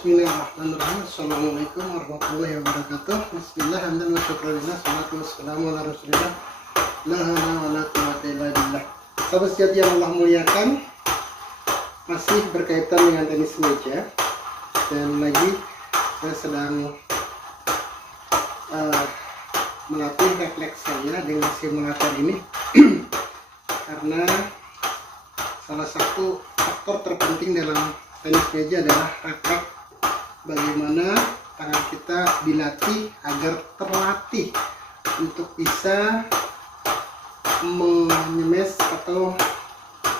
Bismillahirrahmanirrahim. Assalamualaikum warahmatullahi wabarakatuh. Bismillah, hamdan wa syukurillah, salatu wassalamu ala rasulillah, la hawla wa la quwwata illa billah. Sahabat sejati yang Allah muliakan, masih berkaitan dengan tenis meja, dan lagi saya sedang melatih refleks saya dengan simulator ini karena salah satu faktor terpenting dalam tenis meja adalah refleks, bagaimana tangan kita dilatih agar terlatih untuk bisa menyemes atau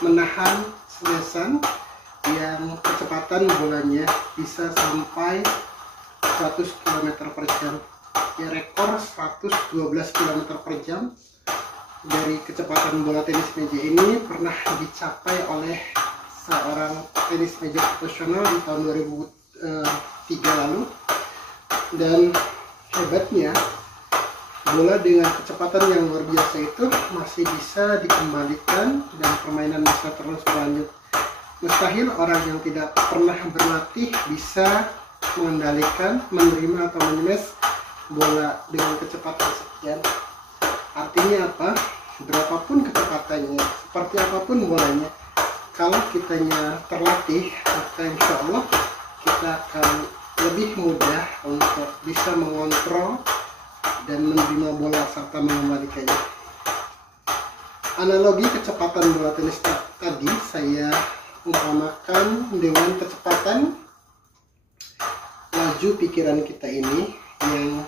menahan smesan yang kecepatan bolanya bisa sampai 100 km per jam. Ya, rekor 112 km per jam dari kecepatan bola tenis meja ini pernah dicapai oleh seorang tenis meja profesional di tahun 2003 lalu. Dan hebatnya, bola dengan kecepatan yang luar biasa itu masih bisa dikembalikan dan permainan bisa terus berlanjut. Mustahil orang yang tidak pernah berlatih bisa mengendalikan, menerima atau menyemes bola dengan kecepatan sekian. Artinya apa? Berapapun kecepatannya, seperti apapun bolanya, kalau kitanya terlatih, maka insya Allah kita akan lebih mudah untuk bisa mengontrol dan menerima bola serta mengembalikannya. Analogi kecepatan bola tenis tadi saya umpamakan dengan kecepatan laju pikiran kita ini, yang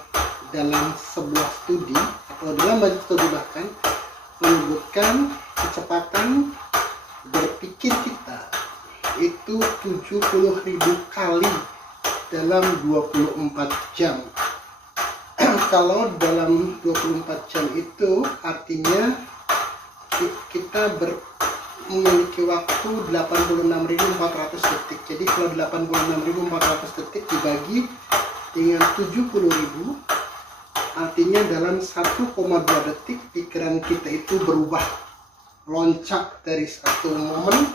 dalam sebuah studi atau dalam banyak studi bahkan menyebutkan kecepatan berpikir kita itu 70.000 kali dalam 24 jam. Kalau dalam 24 jam itu artinya kita memiliki waktu 86.400 detik. Jadi kalau 86.400 detik dibagi dengan 70.000, artinya dalam 1,2 detik pikiran kita itu berubah, loncat dari satu momen,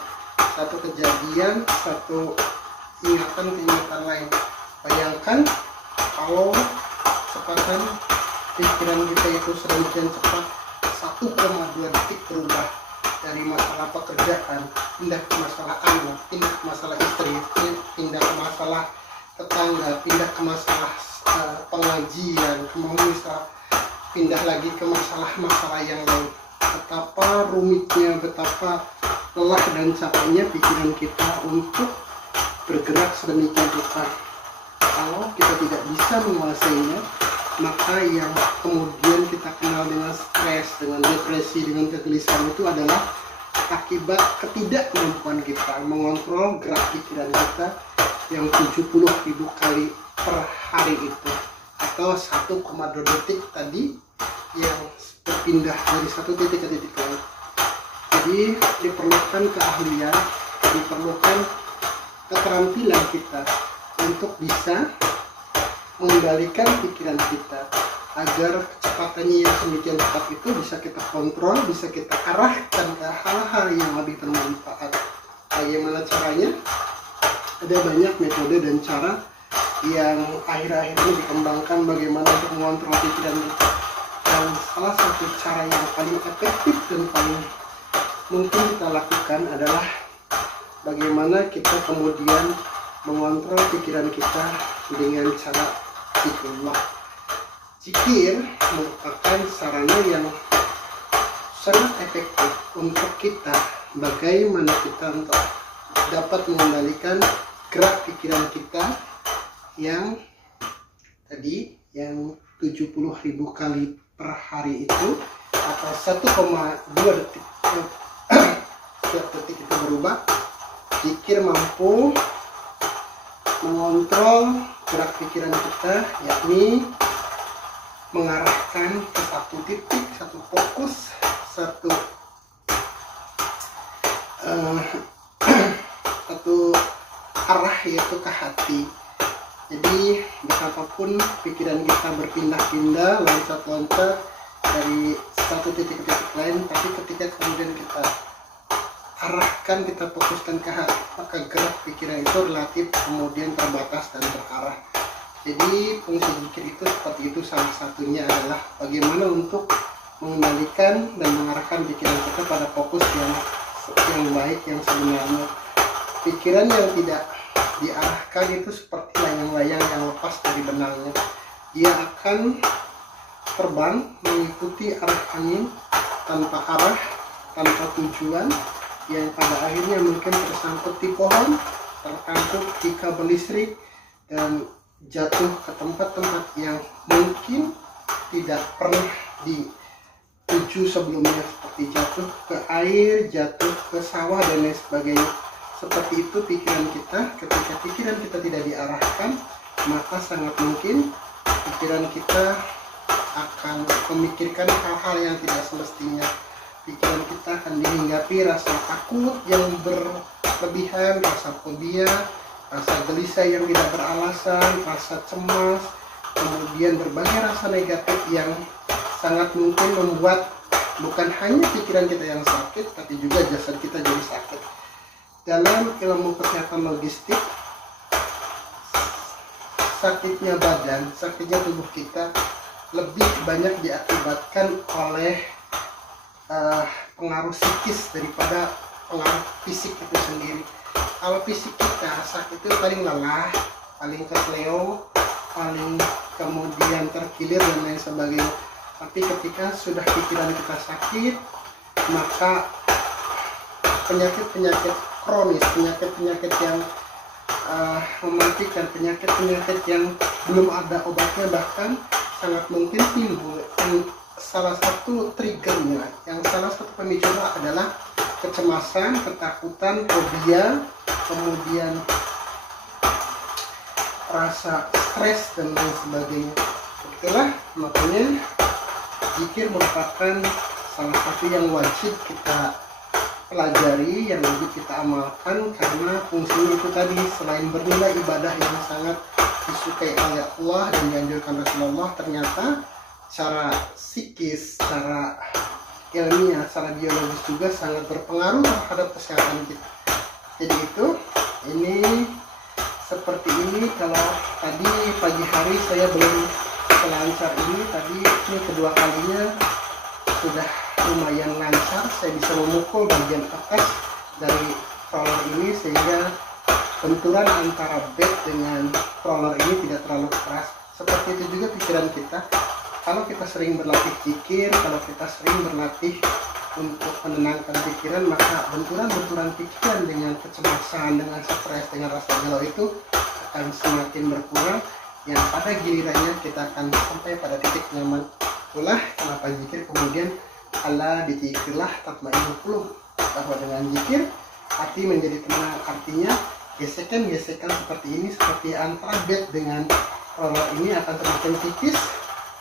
satu kejadian, satu ingatan ke ingatan lain. Bayangkan kalau kecepatan pikiran kita itu sedemikian cepat, 1,2 detik berubah dari masalah pekerjaan pindah ke masalah anak, pindah ke masalah istri, pindah ke masalah tetangga, pindah ke masalah pengajian, kemudian bisa pindah lagi ke masalah-masalah yang lain. Betapa rumitnya, betapa lelah dan capeknya pikiran kita untuk bergerak sedemikian rupa. Kalau kita tidak bisa menguasainya, maka yang kemudian kita kenal dengan stres, dengan depresi, dengan kegelisahan itu adalah akibat ketidakmampuan kita mengontrol gerak pikiran kita yang 70.000 kali per hari itu, atau 1,2 detik tadi yang berpindah dari satu titik ke titik lain. Jadi diperlukan keahlian, diperlukan keterampilan kita untuk bisa mengendalikan pikiran kita agar kecepatannya yang sedemikian cepat itu bisa kita kontrol, bisa kita arahkan ke hal-hal yang lebih bermanfaat. Bagaimana caranya? Ada banyak metode dan cara yang akhir-akhir ini dikembangkan bagaimana untuk mengontrol pikiran kita. Dan salah satu cara yang paling efektif dan paling mungkin kita lakukan adalah bagaimana kita kemudian mengontrol pikiran kita dengan cara zikrullah. Zikir merupakan sarana yang sangat efektif untuk kita, bagaimana kita untuk dapat mengendalikan gerak pikiran kita yang tadi, yang 70.000 kali per hari itu, atau 1,2 detik setiap detik itu berubah. Zikir mampu mengontrol gerak pikiran kita, yakni mengarahkan ke satu titik, satu fokus, satu arah, yaitu ke hati. Jadi betapapun pikiran kita berpindah-pindah, loncat-loncat dari satu titik ke titik lain, tapi ketika kemudian kita arahkan, kita fokuskan ke hati, maka gerak pikiran itu relatif kemudian terbatas dan terarah. Jadi fungsi zikir itu seperti itu, salah satunya adalah bagaimana untuk mengendalikan dan mengarahkan pikiran kita pada fokus yang baik, yang sebenarnya. Pikiran yang tidak diarahkan itu seperti layang-layang yang lepas dari benangnya. Dia akan terbang mengikuti arah angin tanpa arah, tanpa tujuan, yang pada akhirnya mungkin tersangkut di pohon, terkangkut di kabel listrik, dan jatuh ke tempat-tempat yang mungkin tidak pernah dituju sebelumnya, seperti jatuh ke air, jatuh ke sawah, dan lain sebagainya. Seperti itu pikiran kita. Ketika pikiran kita tidak diarahkan, maka sangat mungkin pikiran kita akan memikirkan hal-hal yang tidak semestinya. Pikiran kita akan dihinggapi rasa takut yang berlebihan, rasa fobia, rasa gelisah yang tidak beralasan, rasa cemas, kemudian berbagai rasa negatif yang sangat mungkin membuat bukan hanya pikiran kita yang sakit, tapi juga jasad kita jadi sakit. Dalam ilmu kesehatan logistik, sakitnya badan, sakitnya tubuh kita lebih banyak diakibatkan oleh pengaruh psikis daripada pengaruh fisik itu sendiri. Kalau fisik kita sakit itu paling lelah, paling kesleo, paling kemudian terkilir dan lain sebagainya. Tapi ketika sudah pikiran kita sakit, maka penyakit-penyakit kronis, penyakit-penyakit yang mematikan, penyakit-penyakit yang belum ada obatnya bahkan sangat mungkin timbul. Dan salah satu triggernya, yang salah satu pemicunya adalah kecemasan, ketakutan, fobia, kemudian rasa stres dan lain sebagainya. Itulah makanya zikir merupakan salah satu yang wajib kita pelajari, yang wajib kita amalkan, karena fungsinya itu tadi, selain bernilai ibadah yang sangat disukai oleh Allah dan dianjurkan Rasulullah, ternyata secara psikis, secara ilmiah, secara biologis juga sangat berpengaruh terhadap kesehatan kita. Jadi ini seperti ini. Kalau tadi pagi hari saya belum selancar ini, tadi ini kedua kalinya sudah lumayan lancar. Saya bisa memukul bagian atas dari roller ini sehingga benturan antara bed dengan roller ini tidak terlalu keras. Seperti itu juga pikiran kita. Kalau kita sering berlatih zikir, kalau kita sering berlatih untuk menenangkan pikiran, maka benturan-benturan pikiran dengan kecemasan, dengan stres, dengan rasa galau itu akan semakin berkurang, yang pada gilirannya kita akan sampai pada titik nyaman. Itulah kenapa zikir kemudian ala bizikrillah tatmainnul qulub, bahwa dengan zikir hati menjadi tenang. Artinya gesekan-gesekan seperti ini, seperti antara bed dengan roller ini akan semakin tipis,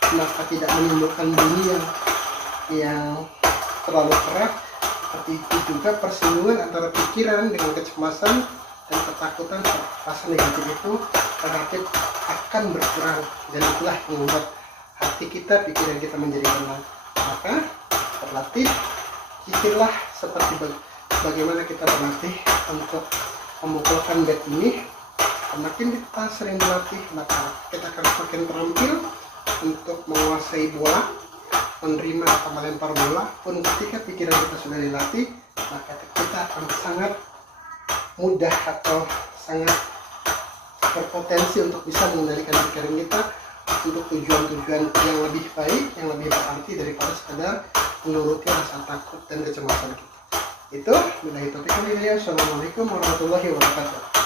maka tidak menimbulkan bunyi yang terlalu keras. Seperti itu juga persinggungan antara pikiran dengan kecemasan dan ketakutan, rasa negatif itu relatif akan berkurang, dan itulah yang membuat hati kita, pikiran kita menjadi tenang. Maka berlatih zikirlah seperti bagaimana kita berlatih untuk memukulkan bed ini. Semakin kita sering berlatih, maka kita akan semakin terampil untuk menguasai bola, menerima atau melempar bola. Pun ketika pikiran kita sudah dilatih, maka kita akan sangat mudah atau sangat berpotensi untuk bisa mengendalikan pikiran kita untuk tujuan-tujuan yang lebih baik, yang lebih berarti daripada sekadar menuruti rasa takut dan kecemasan kita. Itu billahi taufiq wal hidayah. Assalamualaikum warahmatullahi wabarakatuh.